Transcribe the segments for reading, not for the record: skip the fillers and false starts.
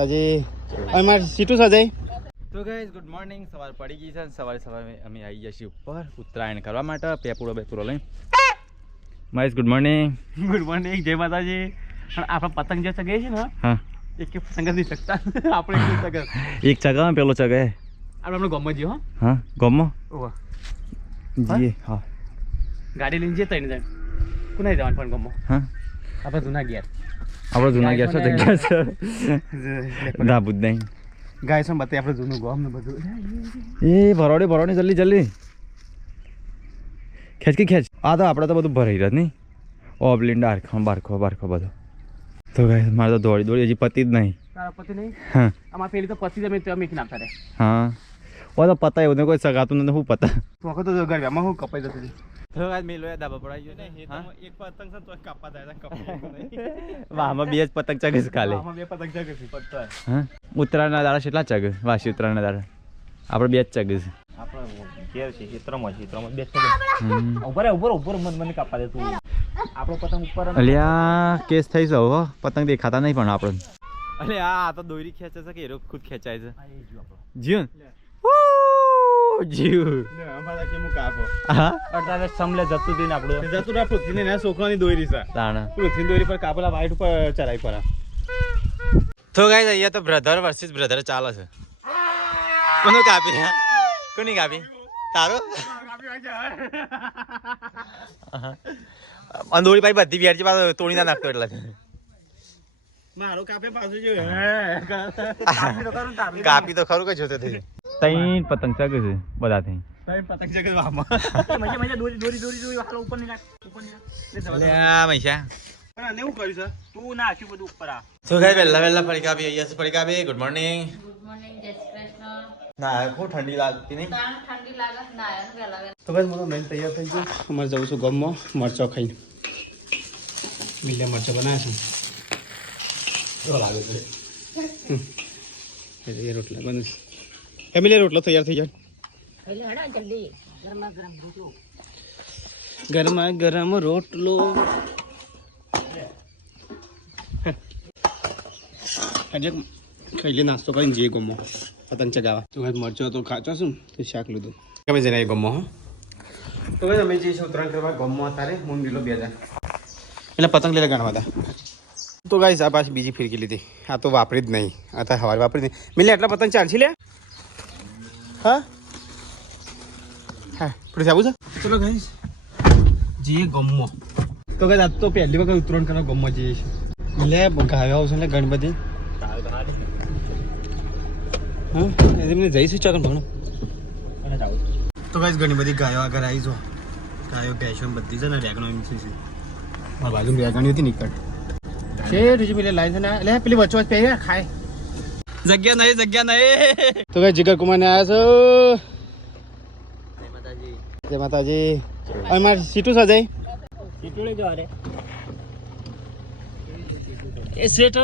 માતાજી અમાર સીટું સજાઈ તો ગાઈઝ ગુડ મોર્નિંગ. સવાર પડી ગઈ છે. સવારે અમે આવી ગયા છીએ ઉપર ઉત્તરાયણ કરવા માટે પેપુરો બેપુરો લઈને. Mahesh good morning. Good morning, જય માતાજી. પણ આપણે પતંગ જે ચગાવીએ છે ને, હા એક કે પતંગ જ નહીં શકતા આપણે એક ચગાવે પેલો ચગાવે આપણે ગમત જીઓ. હા ગમો ઓવા જી. હા ગાડી લઈને જતા ને કોને જવાનું પણ ગમો. હા આપણે જૂના ગયા આપણે જૂના ગયા છો જગ્યા છે ધાબુ જ નહીં ગાય છે બતાવી આપણે જૂનું ગમ ને બધું. એ ભરોડે જલ્દી જલ્દી ખેંચ કે ખેંચ. આ તો આપણે તો બધું ભરાઈ રહ્યા નહીં ઓબલીન ડારખો બારખો બધો. તો ગાય મારે તો દોડી હજી પતી જ નહીં. તારા પતિ નહીં? હા અમારે પેલી તો પતિ તમે મેકી નાખતા રે. હા ઓ તો પતા એવું કોઈ સગાતું નથી. શું પતા તો તો ગરબામાં હું કપાઈ જતું હતું. તો ગાય મેલો દાબા પડાઈ ગયો ને. એક પતંગ છે તો કાપવા જાય વાહમાં બે જ પતંગ ચગે છે ખાલી. બે પતંગ ચગે છે પડતો. હા ઉત્તરાયણના દાડા કેટલા ચગે? વાસી ઉત્તરાયણના દાડા આપણે બે જ ચગે છે. આપણે ઘેર છે ચિત્રમાં બે ચગે. ઉપર મને કાપવા દે તું. આપણો પતંગ ઉપર અલ્યા કેસ થઈ છે હો. પતંગ દેખાતા નહીં પણ આપણે. અલે આ તો દોરી ખેંચે છે કે એરો ખુદ ખેંચાય છે. જીવન જીવ અમારા કેમ કાપો. હા અડધા સમલે જતું દીન આપણું જતું ના પૃથ્વીને ને છોકરાની દોરી છે. તાણા પૃથ્વીની દોરી પર કાપેલા વાઈટ ઉપર ચરાઈ પર. તો ગાઈસ અહીંયા તો બ્રધર વર્સિસ બ્રધર ચાલે છે. કોનો કાપી? કોની કાપી? તારો અંદોરી પાઈ બધી બેઠી પાછો તોડી ના નાખતો એટલે મારો કાપે પાછું જો કાપી તો ખરું કે જોતો થઈ. તઈ પતંગ ચગે છે બધા થઈ. તઈ પતંગ જગે વામાં મજા દોરી હાલો ઉપર ની નાખ અલ્યા મૈસા પણ આને હું કર્યું છે તું ના આખ્યું બધું ઉપર આ. તો ગાઈસ વેલા ફરી કાપી અહીંયા ફરી કાપી. Good morning. જય શ્રી કૃષ્ણ. ના ખૂબ ઠંડી લાગતી નહીં. ઠંડી લાગે ના વેલા તો બસ મને મેં તૈયાર થઈ ગયું. અમારે જવું છું ગામમાં મરચો ખાઈને. લીલા મરચો બનાવ્યા છે. કેવો લાગે છે એ રોટલા બને છે. ફેમિલી રોટલો તૈયાર થઈ જાય. ગરમા ગરમ રોટલો. આજે ખાઈ લે નાસ્તો કરીને જઈએ ગમો પતંગ ચગાવવા. તો મરચો તો ખાચો છું તો શાક લીધું. તમે જઈને ગમો હો. તો ભાઈ અમે જઈશું ઉત્તરાયણ કરવા ગમો અત્યારે મુંડીલો 2000 એટલે પતંગ લેલા ગણવા હતા. તો ગાઈસ આ પાછી બીજી ફિરકી લીધી. આ તો વાપરી જ નહીં. આ તો સવારે વાપરી નહીં. મિલે એટલા પતંગ ચાલશે લે. હા હા પછી આવું છે. ચલો ગાઈસ જઈએ ગમો. તો ગાઈસ આજ તો પહેલી વખત ઉત્તરાયણ કરવા ગમો જઈએ છીએ. મિલે ગાયો આવશે એટલે ગણપતિ. હા એમને જઈશું ચાકન ભણો. તો ગાઈસ ઘણી બધી ગાયો આગળ આવી જો. ગાયો ભેંસો બધી છે ને રેગણો એમ છે. મારા બાજુ રેગણી હતી નીકળ છે રીજી પેલી લાઈન છે ને એટલે પેલી વચ્ચે પહેરી ખાય. જગ્યા નહીં. તો ગાઈસ જીગર કુમાર ને આવ્યા છો. જય માતાજી. અમાર સીટું સજાઈ સીટું લઈ જાવ. એ set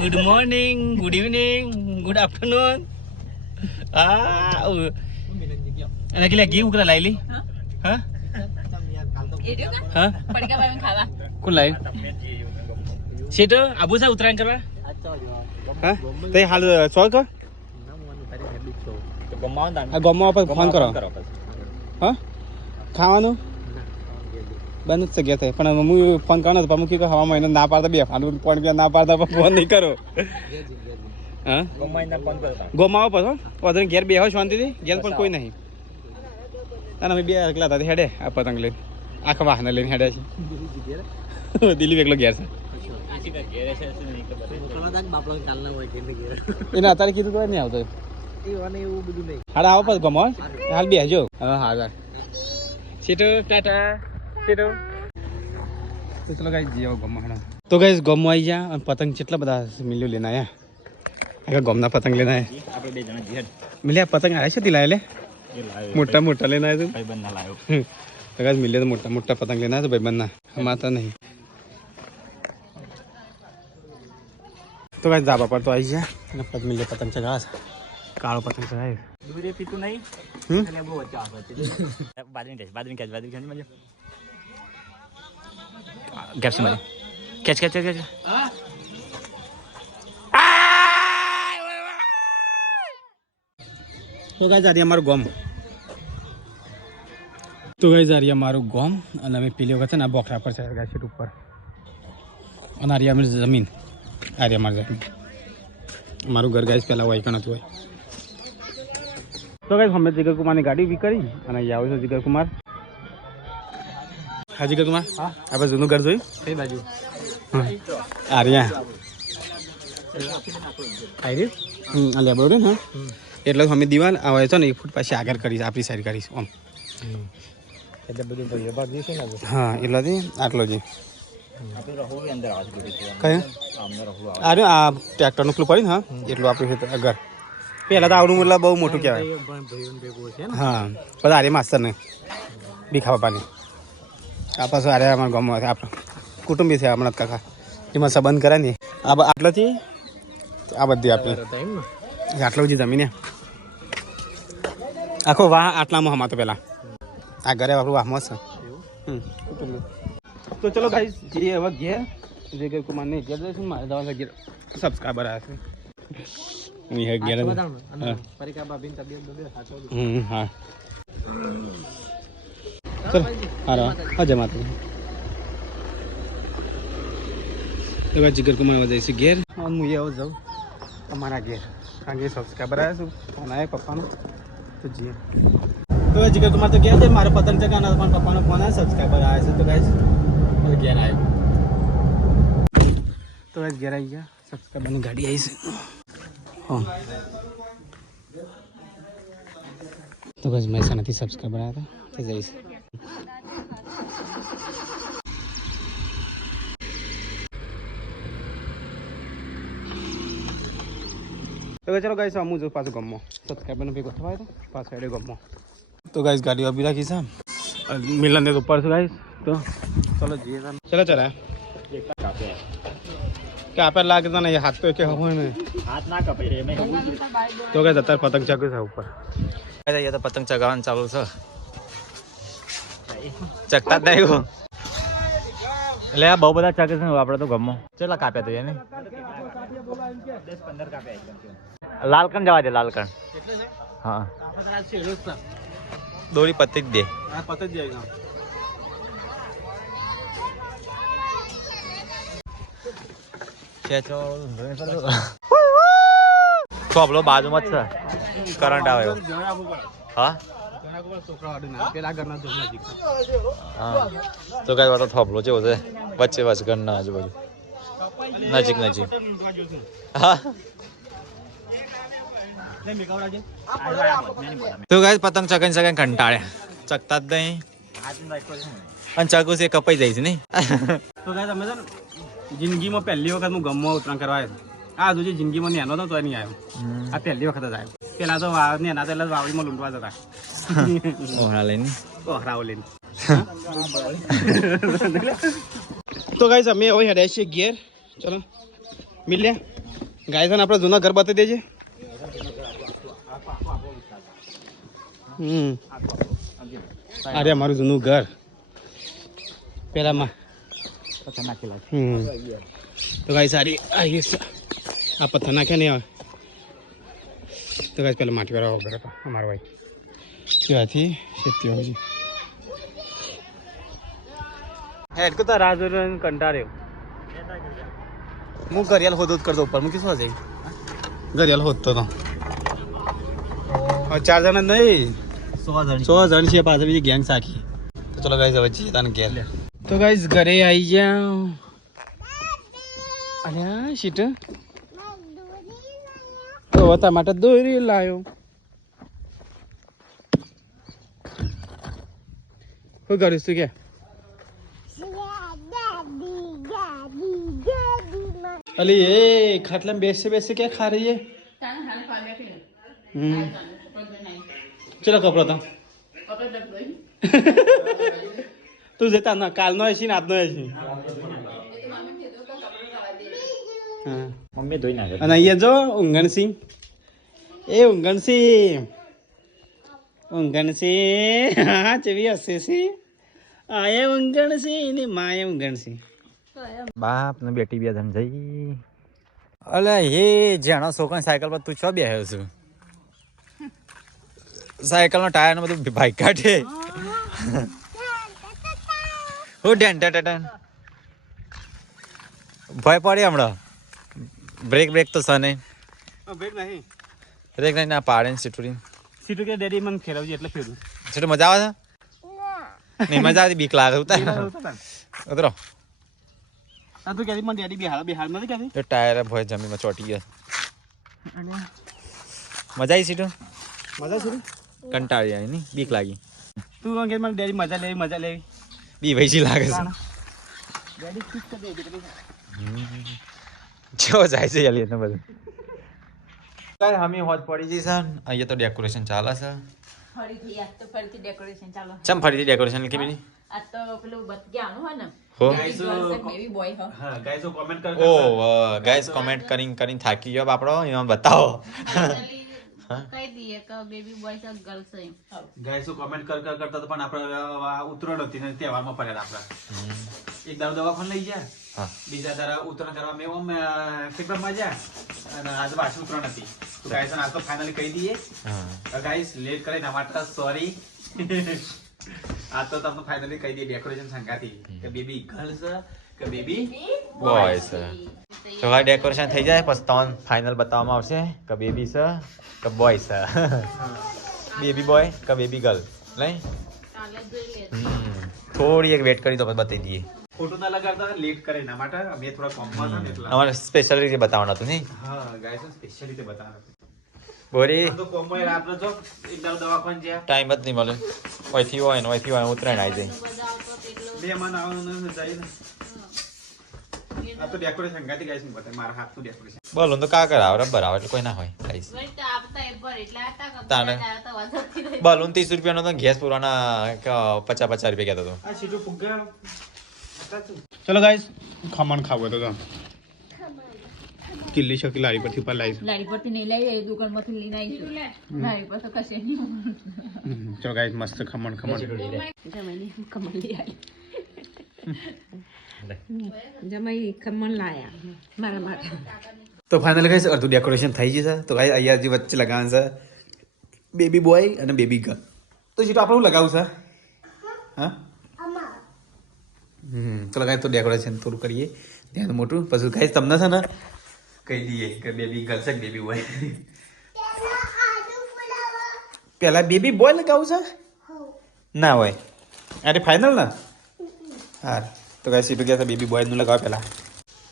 good morning, good evening, good afternoon. અને કેટલા ઘી ઉકરા લાવી લી? હા હા કોણ લાવી? સીટ આબુ છે ઉત્તરાયણ કરવા? હા તે હાલ શોખ ગમવા પર ફોન કરો. હા ખાવાનું બંધ જ જગ્યા થાય પણ હું ફોન કરો તો મૂકી હવામાં એને ના પાડતા બે ફાલું પણ ના પાડતા ફોન નહીં કરો. હા ગોમાવો પછી વધારે ઘેર બે હોય શાંતિથી. ઘેર પણ કોઈ નહીં. અને અમે બે એકલા હતા હેડે આ પતંગ લઈને આખા વાહન લઈને હેડે છે. દિલ્હી એકલો ઘેર છે. એને અત્યારે કીધું તો નહીં આવતો. હાડા આવો પછી ગમો હાલ બે જો. હા હા સીટો ટાટા સીટો. તો ચલો ગાઈસ જીઓ ગમો હાડા. તો ગાઈસ ગમો આવી જા અને પતંગ કેટલા બધા મિલ્યો લઈને આયા. આગળ ગમના પતંગ લઈને આયા આપણે બે જણા જીહડ મિલ્યા. પતંગ આવ્યા છે દિલાય લે મોટા લઈને આવ્યા છે ભાઈ બંધ લાવ્યો. તો ગાઈસ મિલ્યા તો મોટા પતંગ લઈને આવ્યા છે ભાઈ બંધ ના માતા નહીં. તો ગાઈસ ધાબા પર તો આવી જાય અને પછી મિલ્યા પતંગ ચગાવે છે. કાળો પતંગ ચગાવે દૂરે પીતું નહીં. બહુ વચ્ચે બાદરી ખેંચ ગેપ છે મારી ખેંચ તો ગાઈસ આ અમારું ગોમ અમારું ગોમ અને અમે પેલી વખત છે ને બોખરા પર છે ગાઈસ સીટ ઉપર અને આ અમારી જમીન અમારી જમીન અમારું ઘર ગાઈસ પહેલાં હોય કણ હતું હોય તો ગાઈસ અમે જીગર કુમારની ગાડી ઊભી કરી અને અહીંયા આવે છે જીગર કુમાર હા જીગર કુમાર હા આપણે જૂનું ઘર જોયું કઈ બાજુ આર્યા લેબડો ને એટલે અમે દિવાલ આવે છે ને 1 ફૂટ પાછી આગળ કરીશ આપણી સાઈડ કરીશ આમ એટલે બધું ભાગ જઈશું ને હા એટલાથી આટલો જ કયા અરે આ ટ્રેક્ટરનું પેલું પડ્યું ને હા એટલું આપણું આગળ પહેલાં તો આવડું મતલબ બહુ મોટું કહેવાય હા બધા આરે માસ્તર ને ભીખા બાપાની આ પાછું આરે અમારા ગામમાં આપણું કુટુંબી છે હમણાં કાકા એમાં સંબંધ કરે ને આટલાથી આ બધી આપણી આટલો બધી જમીન આખો વાહ આટલામાં હમાતો પેલા આ ઘરે આપણું વાહમાં છે તો ચલો ગાઈસ જે હવે ઘેર જીગર કુમારને ઘેર જઈશું મારે દવા ઘેર સબસ્ક્રાઈબર આવ્યા છે ઘેર હા ચલો હા જમા તો જીગર કુમાર જઈશું ઘેર હું આવું જાઉં અમારા ઘેર કારણ કે સબસ્ક્રાઈબર આવ્યા છું ફોન આવ્યો પપ્પાનો તો જીએ તો જીગર કુમાર તો ગયા છે મારે પતંગ ચગાવવાના પણ પપ્પાનો ફોન આવ્યો સબસ્ક્રાઈબર આવ્યા છે તો ગાઈસ ઘેર આવ્યો તો ગાઈસ ઘેર આવી ગયા સબસ્ક્રાઈબરની ગાડી આવી છે હા તો ગાઈસ મહેસાણાથી સબસ્ક્રાઈબર આવ્યા હતા તો જઈશ તો ચલો ગાઈસ હું જો પાછું ગમો સબસ્ક્રાઈબરનો ભેગો થવાય તો પાછો એડે ગમો તો ગાઈસ ગાડી અભી રાખી છે મિલન ને ઉપર છે ગાઈસ તો ચલો જઈએ ચલો ચલા કાપે લાગતા નહીં હાથ તો કે હોય ને હાથ ના કપે રે મે તો ગાઈસ અત્યારે પતંગ ચગે છે ઉપર અહીંયા તો પતંગ ચગાવવાનું ચાલુ છે ચગતા જ નહીં એટલે આ બહુ બધા ચગે છે આપણે તો ગમો કેટલા કાપ્યા તો એને 10-15 કાપ્યા લાલકણ જવા દે લાલકણ હા દોરી પતી જ દે પતી જ જાય થોભલો બાજુમાં જ છે કરંટ આવે હા તો કઈ વાત થોભલો છે વચ્ચે વચ્ચે ઘરના આજુબાજુ નજીક નજીક હા તો ગાય પતંગ ચગાઈ ચગાઈ કંટાળ્યા ચગતા જ નહીં અને ચગું છે કપાઈ જાય છે નહીં તો ગાય તમે છે ને જિંદગીમાં પહેલી વખત હું ગમમાં ઉતરાણ કરવા આવ્યો આ હજુ જિંદગીમાં નેનો હતો તો નહીં આવ્યો આ પહેલી વખત જ આવ્યો પેલા તો નેના તો વાવડીમાં લૂંટવા જતા ઓહરા લઈને ઓહરાઓ લઈને તો ગાઈસ અમે હવે હેડે છીએ ઘેર ચલો મિલ્યા ગાઈસ આપણે જૂના ઘર બતાવી દેજે અરે અમારું જૂનું ઘર પેલામાં તો ગાઈસ સારી આ પથ્થર નાખ્યા નહીં આવે તો ગાઈસ પેલા માટી વાળા વગર હતો અમારો ભાઈ ત્યાંથી ખેતી હોય છે હેડ કો તો રાજોર કંટાળ્યો હું ઘરિયાલ હોતો જ કરતો ઉપર મૂકી શું જઈ ઘરિયાલ હોતો તો 4 જણા નહીં 100 જણ છે પાછળ બીજી ગેંગ સાખી તો ચલો ગાઈસ હવે જઈએ તાને ઘેર તો ગાઈસ ઘરે આવી જાઓ અલ્યા શીટ તો તમારા માટે દોરી લાવ્યો શું કરીશ તું કે અલી એ ખાટલા બેસે બેસે क्या खा रही है चलो कपड़ा था તું જતા ના કાલનો હશે ને આજનો હશે મમ્મી ધોઈ નાખે અને અહીંયા જો ઊંઘણસિંહ એ ઊંઘણસિંહ હા ચેવી હશે સી આયે ઊંઘણસિંહ ને માયે ઊંઘણસિંહ બાપ ને બેટી બે જણ જઈ અલે એ જાણો છોકરા સાયકલ પર તું છો બેહ્યો છું સાયકલનો ટાયર ને બધું ભાઈ કાઢે હું ટેન ભય પડે હમણાં બ્રેક તો સને બ્રેક નહીં બ્રેક નહીં ના પાડે ને સીટુડી સીટું કે ડેડી મને ખેલાવજે એટલે ફેરું સીટું મજા આવે છે નહીં મજા આવતી બીક લાગે ઉતરો આ તું કહેતી મને ડેડી બિહાર નથી કહેતી એ ટાયર ભય જમીનમાં ચોટી ગયા મજા આવી સીટું મજા શું કંટાળી આવી નહીં બીક લાગી તું કહે મને ડેડી મજા લેવી બી વૈસી લાગે છે ડેડી ખુશ કરી દે જો જાય છે યાલી એટલે બધું કાંઈ હમી હોજ પડી જઈ છે અહીંયા તો ડેકોરેશન ચાલે છે ફરીથી આજ તો ફરીથી ડેકોરેશન ચાલો ચમ ફરીથી ડેકોરેશન કે બીની આજ તો પેલું બતિયાનું હોય ને હો બેબી બોય હો હા ગાઈસો કોમેન્ટ કર ઓ ગાઈસ કોમેન્ટ કરીને થાકી ગયો આપણો એમાં બતાવો કહી દઈએ કે બેબી બોય છે ગર્લ્સ છે ગાઈસો કોમેન્ટ કરતા તો પણ આપણે ઉતરણ હતી ને તહેવારમાં પડ્યા આપણે એક દારૂ દવાખાને લઈ ગયા હા બીજા દારા ઉતરણ કરવા મેં ઓમ ખેતરમાં ગયા અને આજે પાછી ઉતરણ હતી તો ગાઈસ આજ તો ફાઇનલી કહી દઈએ ગાઈસ લેટ કરીને માટે સોરી આ તો તમને ફાઇનલી કહી દઈએ ડેકોરેશન સંગાતી કે બેબી ગર્લ્સ કે બેબી બોય છે તો હવે ડેકોરેશન થઈ જાય પછી તમને ફાઇનલ બતાવવામાં આવશે કે બેબી છે કે બોય છે બેબી બોય કે બેબી ગર્લ નહીં કાલે જોઈ લે થોડી એક વેટ કરી તો પછી બતાવી દઈએ ફોટો ના લગાડતા લેટ કરે એના માટે અમે થોડા કોમમાં હતા ને એટલા અમારે સ્પેશિયલ રીતે બતાવવાનું હતું નહીં હા ગાઈસ સ્પેશિયલ રીતે બતાવે બોરી તો કોમમાં આપણે જો એક દારૂ દવાખાને ગયા ટાઈમ જ નહીં મળે ઓયથી હોય ઉતરાયણ આવી જાય બધા આવતો કેટલો બે માં આવવાનું જાય ને આ તો ડેકોરેશન સંગાતી ગાઈસ ને બતાવે મારા હાથનું ડેકોરેશન બોલો તો કા કરાવ રબર આવે એટલે કોઈ ના હોય ગાઈસ વળી તો આપતા એ પર એટલે આતા કે તાણે. બધા તો વધતી રહી બલૂન 30 રૂપિયાનો તો ગેસ પુરાના 50 રૂપિયા કહેતો હતો આ સીટો ફુગ્ગા ચલો ગાઈસ ખમણ ખાવું તો કિલ્લી શકી લારી પરથી ઉપર લાવીશું લાડી પરથી નહીં લાવી એ દુકાનમાંથી લઈને આવીશું લાડી પર તો કશે નહીં ચલો ગાઈસ મસ્ત ખમણ જમાઈ કમલ લઈ આવી જમાઈ ખમણ લાયા મારા માટે તો ફાઇનલ ગાઈસ અડધું ડેકોરેશન થઈ જશે તો ગાઈસ અહીંયા જે વચ્ચે લગાવવાનું છે બેબી બોય અને બેબી ગર્લ તો સીટો આપણે શું લગાવવું છે હા ચલો ગાઈસ તો ડેકોરેશન થોડું કરીએ ત્યાં મોટું પછી ગાઈસ તમને છે ને કહી દઈએ કે બેબી ગર્લ છે કે બેબી બોય પેલા બેબી બોય લગાવવું છે ના હોય અરે ફાઇનલ ને હા તો ગાઈસ સીટો ગયા બેબી બોય નું લગાવો પેલા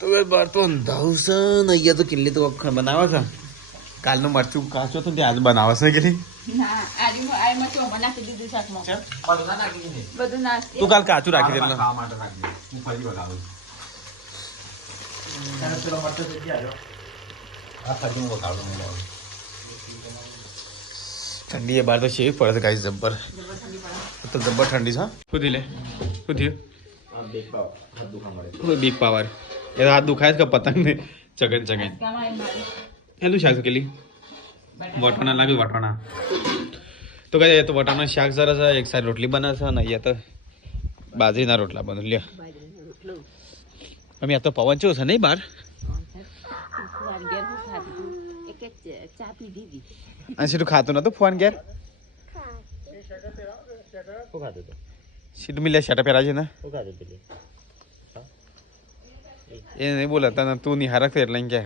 તો બાર તો અંધાવું છે ને અહીંયા તો કિલ્લી તો બનાવે છે કાલનું મરચું કાચો તો ત્યાં આજ બનાવે છે કિલ્લી ના આરી માં તો નાખી દીધું શાકમાં બધું નાખી તું કાલ કાચું રાખી દે ઠંડી એ બાર તો શેવી પડે છે ગાઈસ જબ્બર તો જબ્બર ઠંડી છે શું લે શું થયું બીક પાવર એ હાથ દુખાય છે કે પતંગ ને ચગન એનું શાક કેલી વટાણા લાગ્યું વટાણા તો કહે તો વટાણા શાક સરસ છે એક સાઈડ રોટલી બને છે ને અહીંયા તો બાજરીના રોટલા બને લ્યો અમે આ તો પવન ચો છે નહીં બહાર અને સીધું ખાતું નતું ફોન ઘેર સીધું મિલ્યા શર્ટ પહેરા છે ને એ નહીં બોલતા તું નિહારક એટલે એમ કે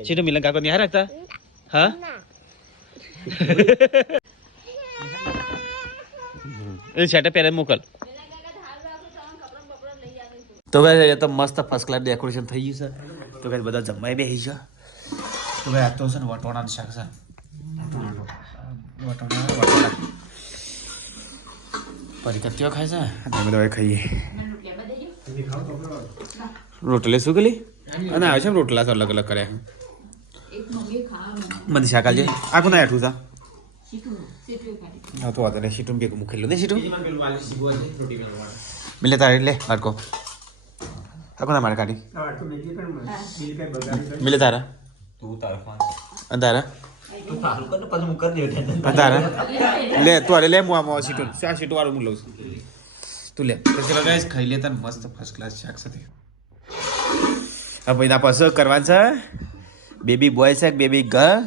સીધું મિલન કાકો નિહાર રાખતા હા એ શર્ટ પહેરે મોકલ તો ભાઈ તો મસ્ત ફર્સ્ટ ક્લાસ ડેકોરેશન થઈ ગયું છે તો ભાઈ બધા જમાઈ બેસી છે તો ભાઈ આ તો છે ને વટોણાનું શાક છે વટોણા પરિકત્યો ખાય છે અમે બધા ખાઈએ રોટલે શું કરી અને આવે છે ને રોટલા અલગ અલગ કર્યા મને શાક આલજે આખું ના હેઠું હતા હા તો વાંધો નહીં સીટું ભેગું મૂકેલું ને સીટું મિલે તારે લે લાડકો આખું ના મારે કાઢી મિલે તારા અને તારા તારા લે તું અરે લે હું આમાં સીટું આ સીટું વાળું હું લઉં છું તું લે તો ચલો ગાઈસ ખાઈ લે તને મસ્ત ફર્સ્ટ ક્લાસ શાક સાથે હવે ભાઈ ના પાછો કરવાનું છે બેબી બોય છે કે બેબી ગર્લ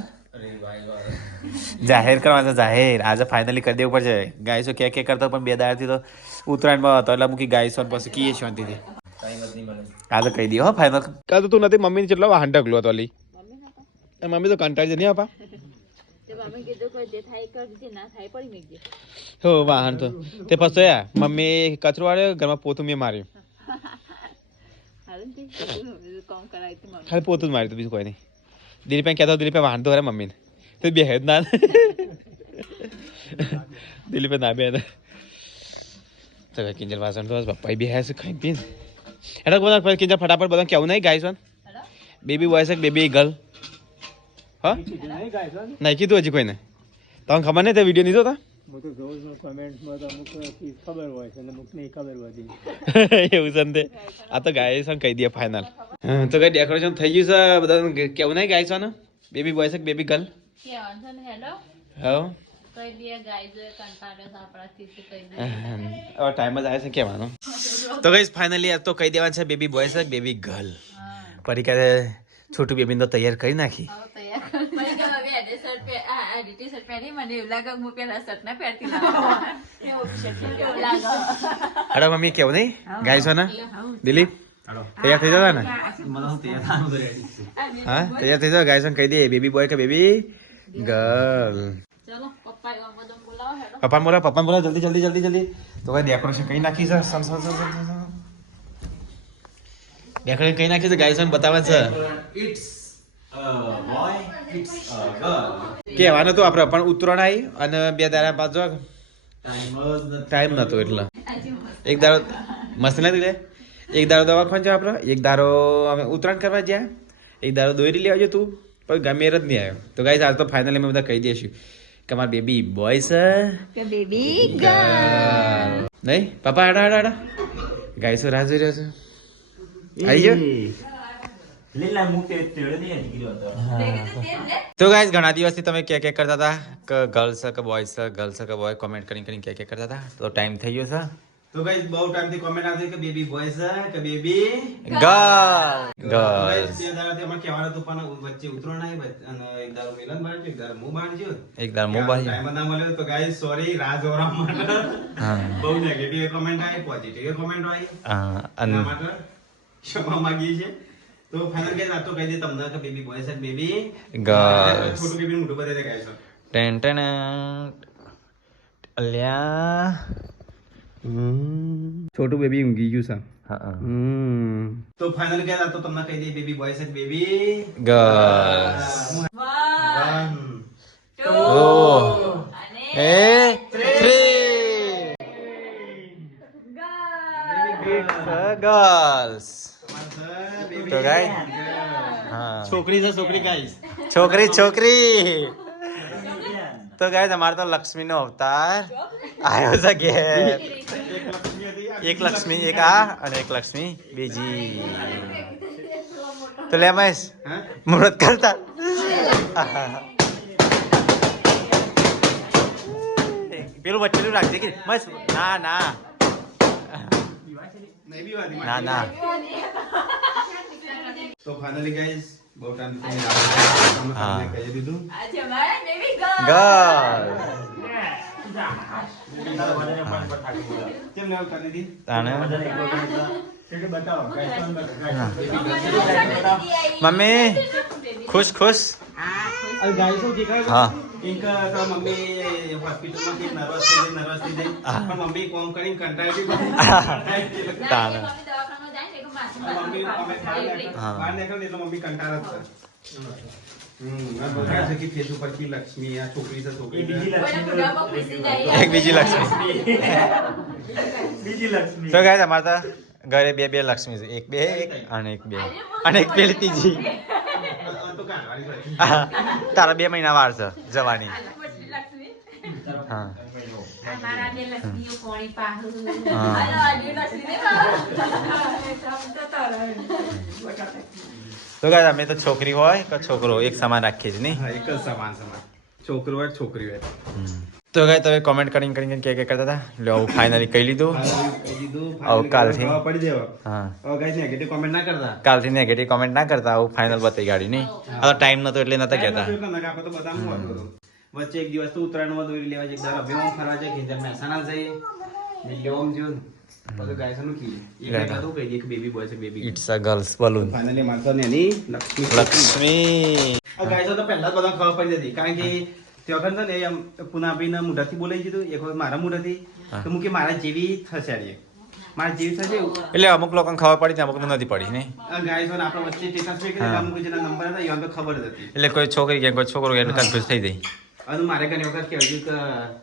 જાહેર કરવાના છે જાહેર આજે ફાઇનલી કરી દેવું પડશે ગાયસો કે કરતો પણ 2 દાડાથી તો ઉત્તરાયણમાં હતો એટલે મૂકી ગાયસો પછી કીએ શાંતિથી આજે કહી દો હો ફાઇનલ કાલ તો તું નથી મમ્મીને કેટલો વાહન ઢગલો હતો અલી મમ્મી તો કંટાળી નહીં આપા હો વાહન તો તે પછી મમ્મી કચરો વાળ્યો ઘરમાં પોતું મેં માર્યું ખાલી પોતું જ માર્યું બીજું કોઈ નહીં દિલીપે કહેતો દિલીપે વાહન તો મમ્મીને તો બે હેડ ના દિલીપે ના બે તો કિંજલ વાસણ તો પપ્પા બે હે ખાઈ પીને એટલે બધા કિંજલ ફટાફટ બધા કેવું નહીં ગાય બેબી બોય છે બેબી ગર્લ હા નહીં કીધું હજી કોઈને તમને ખબર નહીં તે વિડીયો નહીં જોતા એવું છે ને આ તો ગાય છે કહી દે ફાઇનલ તો કઈ ડેકોરેશન થઈ ગયું છે બધા કેવું નહીં ગાય છે ને બેબી બોય છે બેબી ગર્લ હા ટાઈમ જ આવે છે કહેવાનો તો કઈ ફાઇનલી તો કહી દેવાનું છે બેબી બોય છે બેબી ગર્લ પરીક્ષા છોટું બેબી તો તૈયાર કરી નાખી અરે મમ્મી કેવું નહીં ગાય છો ને દિલીપ તૈયાર થઈ જતા ને હા તૈયાર થઈ જાવ ગાય છો કહી દે બેબી બોય કે બેબી ગર્લ પપ્પા બોલા જલ્દી જલ્દી જલ્દી જલ્દી તો ભાઈ ડેકોરેશન કઈ નાખી છે ડેકોરેશન કઈ નાખી છે ગાય બતાવે છે કેવાનું તો આપણે પણ ઉતરણ આવી અને 2 દાડા બાદ જો ટાઈમ નતો એટલે એક દાડો મસ્ત નથી એક દાડો દવાખાને છે આપણે એક દાડો અમે ઉતરાણ કરવા ગયા એક દાડો દોરી લેવા જો તું પણ ગમેર જ નહીં આવ્યો તો ગાઈસ આજ તો ફાઇનલી અમે બધા કહી દઈશું કે અમારા બેબી બોય છે કે બેબી ગર્લ નહીં પપ્પા આડા ગાઈસ રાહ જોઈ રહ્યો છે આવી ગયો તો ગાઈસ ઘણા દિવસથી તમે કે કરતા હતા કે ગર્લ્સ કે બોયસ છે ગર્લ્સ કે બોય કોમેન્ટ કરીને કે કરતા હતા તો ટાઈમ થઈ ગયો છે તો ગાઈસ બહુ ટાઈમ થી કોમેન્ટ આવતી કે બેબી બોય છે કે બેબી ગર્લ ગર્લ્સ બે દાડાથી અમાર કહેવાનું તો પણ વચ્ચે ઉતરણ આવી અને એક દાડો મિલન બાર છે એક દાડો મો બાર છે એક દાડો મો બાર ટાઈમ ના મળ્યો તો ગાઈસ સોરી રાહ જોરા માટે બહુ નેગેટિવ કોમેન્ટ આવી પોઝિટિવ કોમેન્ટ આવી અને માટે ક્ષમા માંગી છે તો ફાઇનલ કે આ તો કહી દે તમને કે બેબી બોય છે બેબી ગર્લ છોટું બેબી મોટું બતાવી દે ગાઈસ ટેન ટેન અલ્યા છોટું બેબી ઊંઘી ગયું છે તો ફાઇનલ કે આ તો તમને કહી દે બેબી બોય છે બેબી ગર્લ્સ 1 2 3 ગર્લ્સ તો ગાઈસ હા છોકરી છે છોકરી ગાઈસ છોકરી તો ગાઈસ અમાર તો લક્ષ્મી નો અવતાર આયો છે ઘેર એક લક્ષ્મી એક આ અને એક લક્ષ્મી બીજી તો લે મહેશ મુહૂર્ત કરતા પેલું વચ્ચેનું રાખજે કે મહેશ ના ના ના તો ફાઇનલી ગાઈસ બહુ ટાઈમ થી તમને કહી દીધું આજે અમારા બેબી ગર્લ કેમ લેવ કરી દી તાણે મમ્મી ખુશ ખુશ હા ગાઈસ હું દેખાય હા એક તો મમ્મી હોસ્પિટલ માં નર્વસ થઈ ગઈ પણ મમ્મી કોમ કરીને કંટાળી ગઈ તાણે મમ્મી અમે બહાર નીકળ એટલે મમ્મી કંટાળ જ છે બોલતા છે કે ફેસ ઉપર કી લક્ષ્મી આ છોકરી છે છોકરી એક બીજી લક્ષ્મી તો ગાઈસ અમાર તો ઘરે બે લક્ષ્મી છે એક બે એક અને એક પેલી ત્રીજી તારા 2 મહિના વાર છે જવાની હા તો ગાઈસ અમે તો છોકરી હોય કે છોકરો એક સમાન રાખીએ જ નહીં એક જ સમાન છોકરો હોય છોકરી હોય તો ગાય તમે કોમેન્ટ કરીને કે કરતા હતા એટલે હું ફાઇનલી કહી લીધું કાલથી પડી દેવા હા હવે ગાઈસ નેગેટિવ કોમેન્ટ ના કરતા કાલથી નેગેટિવ કોમેન્ટ ના કરતા હું ફાઇનલ બતાવી ગાડી નહીં આ તો ટાઈમ નતો એટલે નતા કહેતા આપણે તો બધાનું હોતું હતું. વચ્ચે એક દિવસ તો ઉત્તરાયણમાં દોરી લેવા જઈએ દર અભિમાન ફરવા જાય કે મહેસાણા જઈએ લેવામાં જ્યો બધું ગાયસનું કી એક તો કહી દે કે બેબી બોય છે baby it's a girls balloon finally મારતો ને એની લક્ષ્મી ગાયસો તો પહેલા જ બધા ખબર પડી જતી કારણ કે તે વખત ને એમ પુનાભાઈના મોઢાથી બોલાઈ દીધું એક વખત મારા મોઢાથી તો હું કે મારા જેવી થશે આ મારા જેવી થશે એવું એટલે અમુક લોકોને ખબર પડી અમુક નથી પડી નહીં ગાયસો આપણા વચ્ચે ટેટા છે કે અમુક જેના નંબર હતા એવા તો ખબર જ હતી એટલે કોઈ છોકરી કે કોઈ છોકરો એટલે કન્ફ્યુઝ થઈ જાય અને મારે ઘણી વખત કહેવાય કે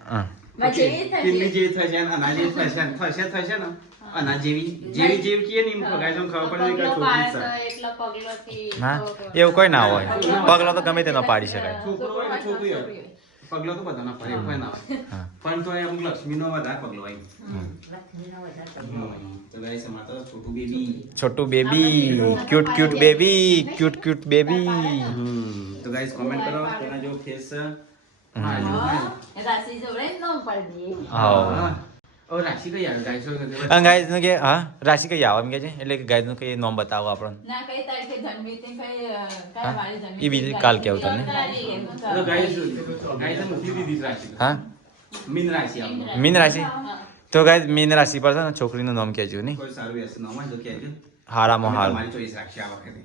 હા કિડની જેવી થશે અને અનાજ જેવી થશે ને અનાજ જેવી કીએ ને એમ ગાયસો ખબર પડે કે છોકરી છે હા એવું કોઈ ના હોય પગલો તો ગમે તેનો પાડી શકાય છોકરો હોય કે છોકરી હોય પગલો તો બધા ના પડે કોઈ ના હોય હા પણ તો અમુક લક્ષ્મીનો વધારે પગલો હોય તો ગાઈસ અમાર તો છોટું બેબી ક્યુટ બેબી તો ગાઈસ કોમેન્ટ કરો કોના જેવો ફેસ છે રાશિ જોડે ન પડી હા ઓ રાશિ કઈ આવે ગાઈસ ગાઈઝ નું કે હા રાશિ કઈ આવે એમ કે છે એટલે કે ગાઈઝ નું કઈ નોમ બતાવો આપણને ના કઈ તારીખે જન્મી તે કઈ કઈ વાળી જન્મી ઈ બીજી કાલ કેવું તમને તો ગાઈસ મૂકી દીધી રાશિ હા મીન રાશિ આવે મીન રાશિ તો ગાઈઝ મીન રાશિ પર છે ને છોકરીનું નામ કહેજો નહીં કોઈ સારું એસ નામ હોય તો કહેજો હારામાં હાલ તમારી ચોઈસ રાખશે આ વખતે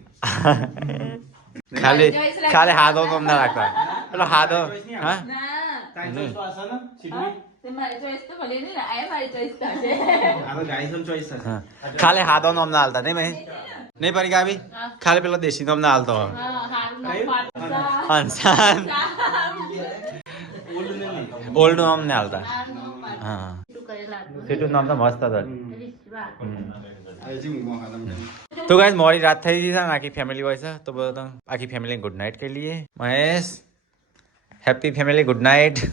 ખાલી હાદો નામ ના રાખતા પેલો હાદો હા ના તારી ચોઈસ તો હશે ને સીધું તે મારી ચોઈસ તો ભલે નહીં ને આ મારી ચોઈસ થશે આ તો ગાઈસ ચોઈસ થશે હા ખાલી હાદો નામ ના હાલતા નહીં ભાઈ નહીં પરી ગાવી ખાલી પેલો દેશી નામ ના હાલતો હા હારું નો પાડતા હંસાન ઓલું નહીં ઓલ્ડ નામ ને હાલતા હારું નો પાડતા હા તું કરેલા સીટું નામ તો મસ્ત હતું હજી હું મોહાલમ તો ગાઈસ મોડી રાત થઈ ગઈ છે ને આખી ફેમિલી હોય છે તો બધા આખી ફેમિલી ગુડ નાઇટ કહી લઈએ Mahesh happy family good night